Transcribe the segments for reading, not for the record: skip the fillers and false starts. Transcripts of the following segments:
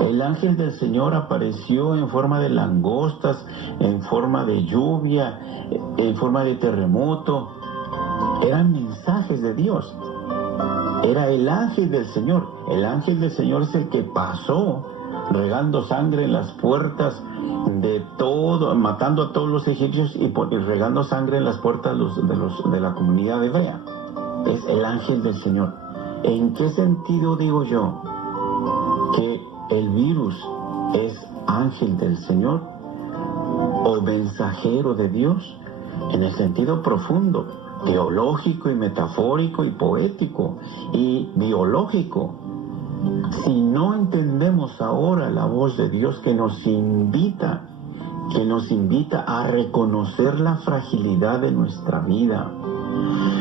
El ángel del Señor apareció en forma de langostas, en forma de lluvia, en forma de terremoto. Eran mensajes de Dios. Era el ángel del Señor. El ángel del Señor es el que pasó regando sangre en las puertas de todo, matando a todos los egipcios y regando sangre en las puertas de la comunidad hebrea. Es el ángel del Señor. ¿En qué sentido digo yo que el virus es ángel del Señor o mensajero de Dios? En el sentido profundo, teológico y metafórico y poético y biológico. Si no entendemos ahora la voz de Dios que nos invita a reconocer la fragilidad de nuestra vida,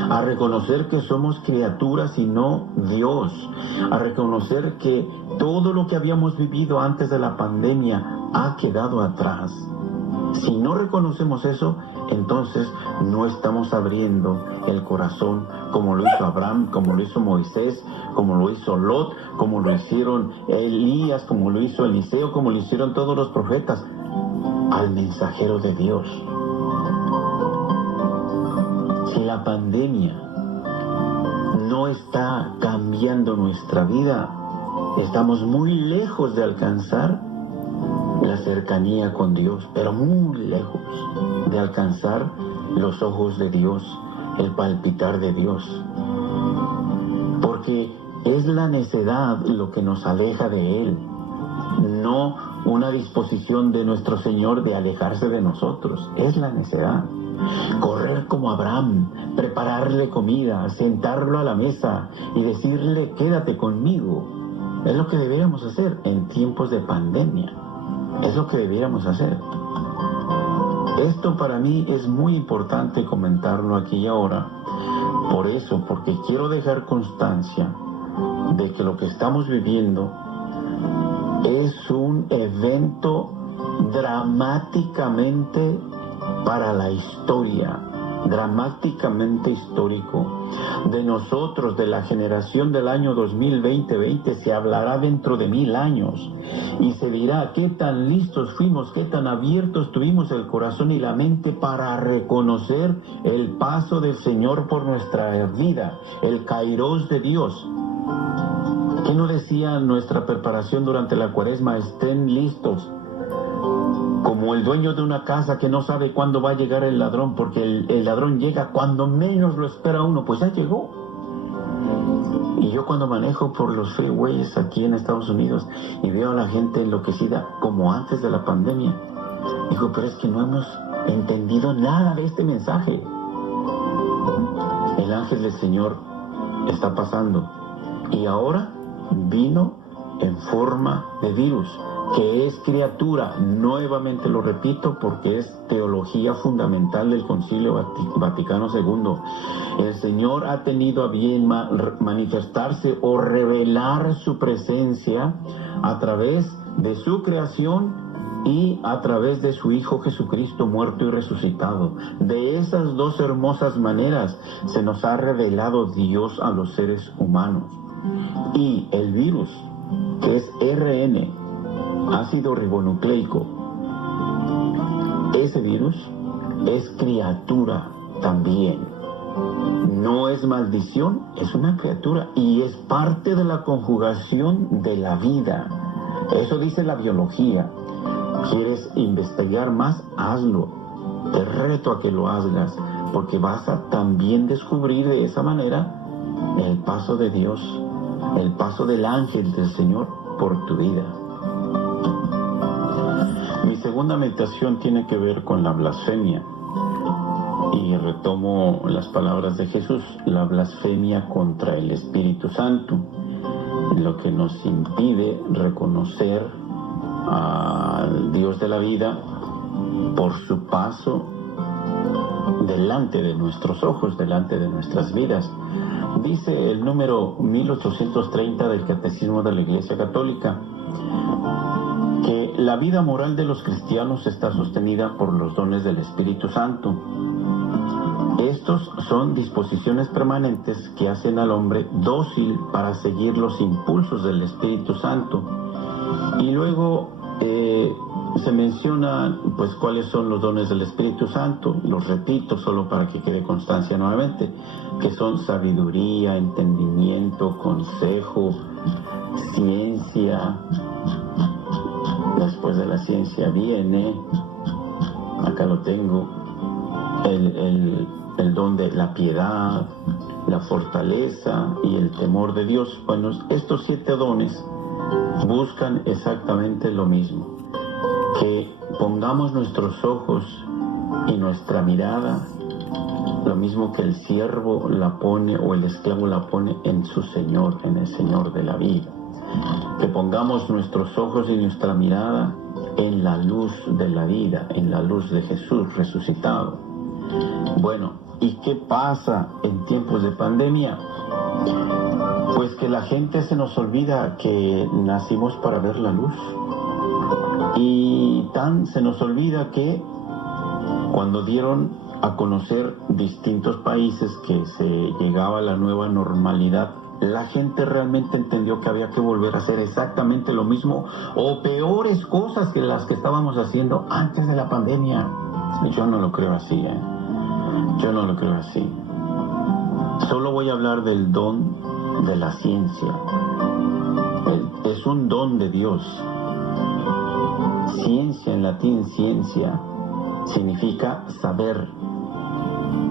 a reconocer que somos criaturas y no Dios, a reconocer que todo lo que habíamos vivido antes de la pandemia ha quedado atrás. Si no reconocemos eso, entonces no estamos abriendo el corazón como lo hizo Abraham, como lo hizo Moisés, como lo hizo Lot, como lo hicieron Elías, como lo hizo Eliseo, como lo hicieron todos los profetas, al mensajero de Dios. Si la pandemia no está cambiando nuestra vida, estamos muy lejos de alcanzar la cercanía con Dios, pero muy lejos de alcanzar los ojos de Dios, el palpitar de Dios. Porque es la necedad lo que nos aleja de Él, no una disposición de nuestro Señor de alejarse de nosotros. Es la necedad. Correr como Abraham, prepararle comida, sentarlo a la mesa y decirle, quédate conmigo. Es lo que deberíamos hacer en tiempos de pandemia. Es lo que debiéramos hacer. Esto para mí es muy importante comentarlo aquí y ahora. Por eso, porque quiero dejar constancia de que lo que estamos viviendo es un evento dramáticamente para la historia, dramáticamente histórico. De nosotros, de la generación del año 2020, se hablará dentro de 1000 años y se dirá qué tan listos fuimos, qué tan abiertos tuvimos el corazón y la mente para reconocer el paso del Señor por nuestra vida, el kairos de Dios. ¿Qué no decía nuestra preparación durante la Cuaresma? Estén listos. Como el dueño de una casa que no sabe cuándo va a llegar el ladrón, porque el ladrón llega cuando menos lo espera uno, pues ya llegó. Y yo cuando manejo por los freeways aquí en Estados Unidos y veo a la gente enloquecida como antes de la pandemia, digo, pero es que no hemos entendido nada de este mensaje. El ángel del Señor está pasando y ahora vino en forma de virus, que es criatura. Nuevamente lo repito porque es teología fundamental del Concilio Vaticano II. El Señor ha tenido a bien manifestarse o revelar su presencia a través de su creación y a través de su Hijo Jesucristo muerto y resucitado. De esas dos hermosas maneras se nos ha revelado Dios a los seres humanos. Y el virus, que es RN, ácido ribonucleico, ese virus es criatura también. No es maldición, es una criatura y es parte de la conjugación de la vida. Eso dice la biología. ¿Quieres investigar más? Hazlo. Te reto a que lo hagas, porque vas a también descubrir de esa manera el paso de Dios, el paso del ángel del Señor por tu vida. Mi segunda meditación tiene que ver con la blasfemia. Y retomo las palabras de Jesús, la blasfemia contra el Espíritu Santo, lo que nos impide reconocer al Dios de la vida por su paso delante de nuestros ojos, delante de nuestras vidas. Dice el número 1830 del Catecismo de la Iglesia Católica que la vida moral de los cristianos está sostenida por los dones del Espíritu Santo. Estos son disposiciones permanentes que hacen al hombre dócil para seguir los impulsos del Espíritu Santo Y luego se menciona pues cuáles son los dones del Espíritu Santo. Los repito solo para que quede constancia nuevamente, que son sabiduría, entendimiento, consejo, ciencia. Después de la ciencia viene, acá lo tengo, el don de la piedad, la fortaleza y el temor de Dios. Bueno, estos 7 dones buscan exactamente lo mismo, que pongamos nuestros ojos y nuestra mirada, lo mismo que el siervo la pone o el esclavo la pone en su Señor, en el Señor de la vida. Que pongamos nuestros ojos y nuestra mirada en la luz de la vida, en la luz de Jesús resucitado. Bueno, ¿y qué pasa en tiempos de pandemia? Pues que la gente se nos olvida que nacimos para ver la luz. Y tan se nos olvida que cuando dieron a conocer distintos países que se llegaba a la nueva normalidad, la gente realmente entendió que había que volver a hacer exactamente lo mismo o peores cosas que las que estábamos haciendo antes de la pandemia. Yo no lo creo así, Yo no lo creo así. Solo voy a hablar del don de la ciencia. Es un don de Dios. Ciencia, en latín, ciencia, significa saber.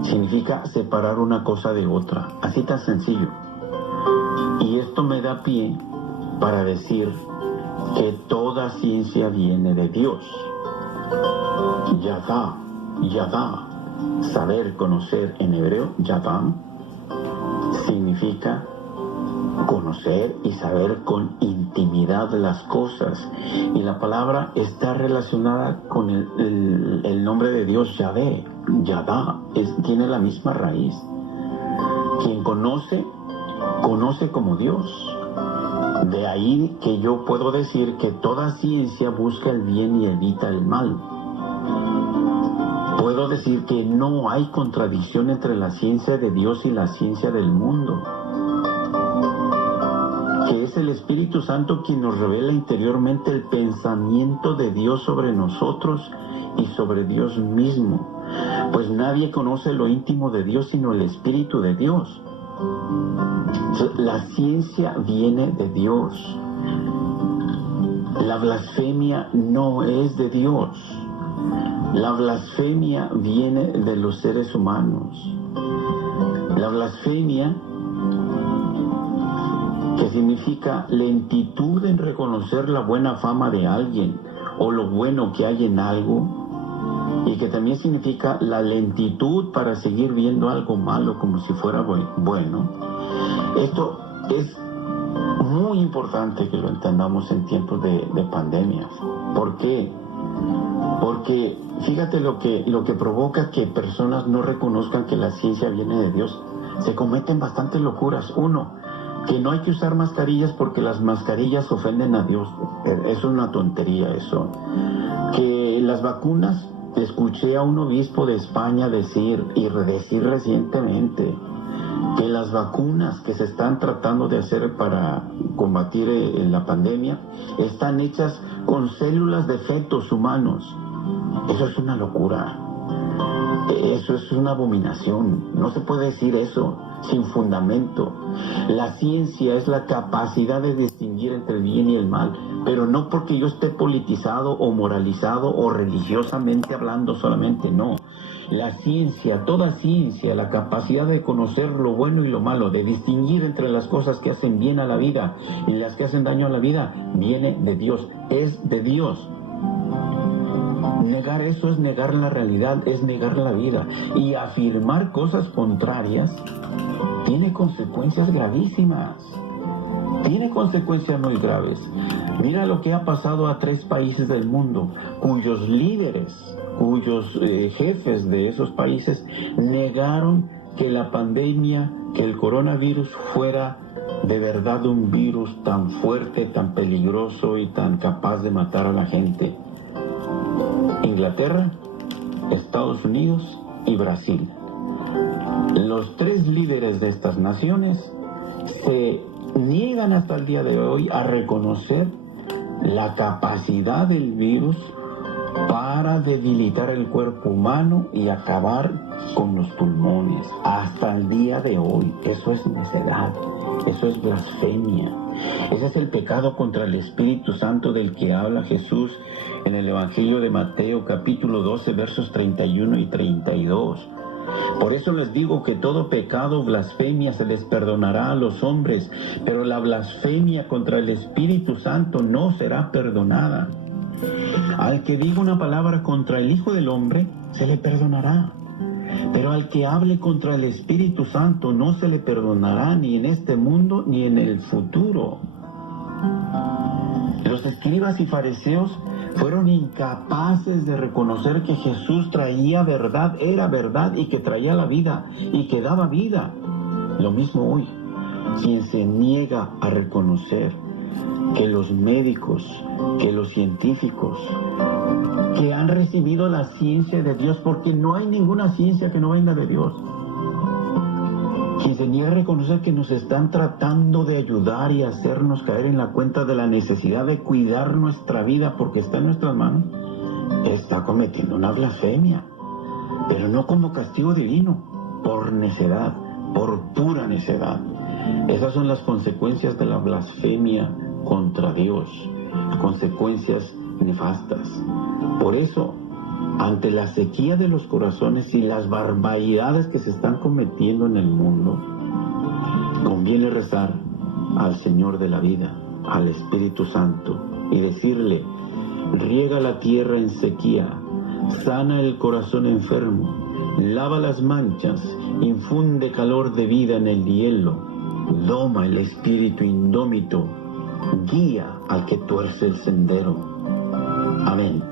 Significa separar una cosa de otra. Así tan sencillo. Y esto me da pie para decir que toda ciencia viene de Dios. Yadá, saber, conocer en hebreo, yadam, significa conocer y saber con intimidad las cosas. Y la palabra está relacionada con el nombre de Dios, Yahvé, Yadá, tiene la misma raíz. Quien conoce como Dios. De ahí que yo puedo decir que toda ciencia busca el bien y evita el mal. Puedo decir que no hay contradicción entre la ciencia de Dios y la ciencia del mundo. Que es el Espíritu Santo quien nos revela interiormente el pensamiento de Dios sobre nosotros y sobre Dios mismo. Pues nadie conoce lo íntimo de Dios sino el Espíritu de Dios. La ciencia viene de Dios. La blasfemia no es de Dios. La blasfemia viene de los seres humanos. La blasfemia, que significa lentitud en reconocer la buena fama de alguien o lo bueno que hay en algo, y que también significa la lentitud para seguir viendo algo malo como si fuera bueno. Esto es muy importante que lo entendamos en tiempos de pandemia. ¿Por qué? Porque fíjate lo que provoca que personas no reconozcan que la ciencia viene de Dios. Se cometen bastantes locuras. Uno, que no hay que usar mascarillas porque las mascarillas ofenden a Dios. Es una tontería eso. Que las vacunas, escuché a un obispo de España decir recientemente que las vacunas que se están tratando de hacer para combatir la pandemia están hechas con células de fetos humanos. Eso es una locura. Eso es una abominación. No se puede decir eso sin fundamento. La ciencia es la capacidad de distinguir entre el bien y el mal, pero no porque yo esté politizado o moralizado o religiosamente hablando solamente, no. La ciencia, toda ciencia, la capacidad de conocer lo bueno y lo malo, de distinguir entre las cosas que hacen bien a la vida y las que hacen daño a la vida, viene de Dios, es de Dios. Negar eso es negar la realidad, es negar la vida. Y afirmar cosas contrarias tiene consecuencias gravísimas. Tiene consecuencias muy graves. Mira lo que ha pasado a 3 países del mundo, cuyos líderes, cuyos jefes de esos países negaron que la pandemia, que el coronavirus fuera de verdad un virus tan fuerte, tan peligroso y tan capaz de matar a la gente. Inglaterra, Estados Unidos y Brasil. Los 3 líderes de estas naciones se niegan hasta el día de hoy a reconocer la capacidad del virus para debilitar el cuerpo humano y acabar con los pulmones. Hasta el día de hoy, eso es necedad, eso es blasfemia. Ese es el pecado contra el Espíritu Santo del que habla Jesús en el Evangelio de Mateo, capítulo 12, versos 31 y 32. Por eso les digo que todo pecado, blasfemia, se les perdonará a los hombres, pero la blasfemia contra el Espíritu Santo no será perdonada. Al que diga una palabra contra el Hijo del Hombre, se le perdonará. Pero al que hable contra el Espíritu Santo no se le perdonará ni en este mundo ni en el futuro. Los escribas y fariseos fueron incapaces de reconocer que Jesús traía verdad, era verdad y que traía la vida y que daba vida. Lo mismo hoy, quien se niega a reconocer que los médicos, que los científicos, que han recibido la ciencia de Dios, porque no hay ninguna ciencia que no venga de Dios. Quien se niega a reconocer que nos están tratando de ayudar y hacernos caer en la cuenta de la necesidad de cuidar nuestra vida porque está en nuestras manos, está cometiendo una blasfemia, pero no como castigo divino, por necedad, por pura necedad. Esas son las consecuencias de la blasfemia contra Dios, consecuencias nefastas. Por eso, ante la sequía de los corazones y las barbaridades que se están cometiendo en el mundo, conviene rezar al Señor de la vida, al Espíritu Santo, y decirle: riega la tierra en sequía, sana el corazón enfermo, lava las manchas, infunde calor de vida en el hielo, doma el espíritu indómito, guía al que tuerce el sendero. Amén.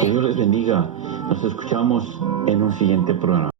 Que Dios les bendiga. Nos escuchamos en un siguiente programa.